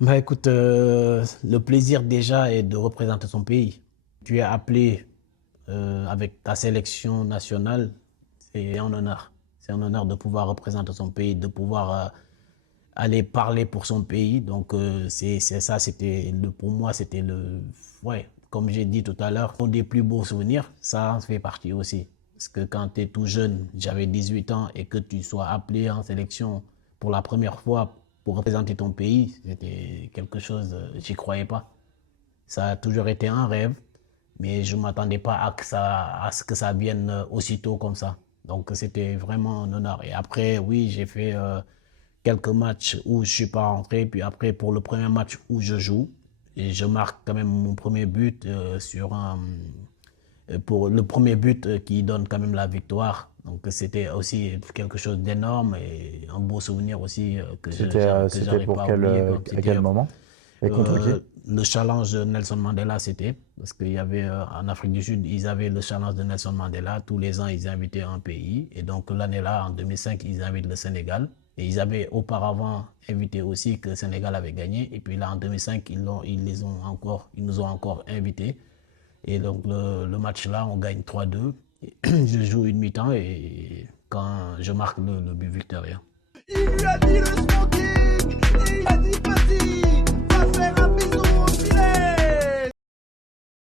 Bah écoute, le plaisir déjà est de représenter son pays. Tu es appelé avec ta sélection nationale, c'est un honneur. C'est un honneur de pouvoir représenter son pays, de pouvoir aller parler pour son pays. Donc c'est ça, pour moi, c'était ouais, comme j'ai dit tout à l'heure, un des plus beaux souvenirs. Ça en fait partie aussi. Parce que quand tu es tout jeune, j'avais 18 ans, et que tu sois appelé en sélection pour la première fois pour représenter ton pays, c'était quelque chose, j'y croyais pas. Ça a toujours été un rêve, mais je ne m'attendais pas à ce que ça vienne aussitôt comme ça. Donc c'était vraiment un honneur. Et après, oui, j'ai fait quelques matchs où je ne suis pas rentré. Puis après, pour le premier match où je joue, et je marque quand même mon premier but pour le premier but qui donne quand même la victoire. Donc c'était aussi quelque chose d'énorme et un beau souvenir aussi que C'était j'arrive pour pas à oublier, quoi. à C'était quel moment? Et contre qui? le challenge de Nelson Mandela, c'était parce qu'il y avait en Afrique du Sud, ils avaient le challenge de Nelson Mandela. Tous les ans, ils invitaient un pays. Et donc l'année-là, en 2005, ils invitent le Sénégal. Et ils avaient auparavant invité aussi que le Sénégal avait gagné. Et puis là, en 2005, ils nous ont encore invités. Et donc le match là, on gagne 3-2. Je joue une mi-temps et quand je marque le but victorieux. Il lui a dit le smoking et il a dit vas-y.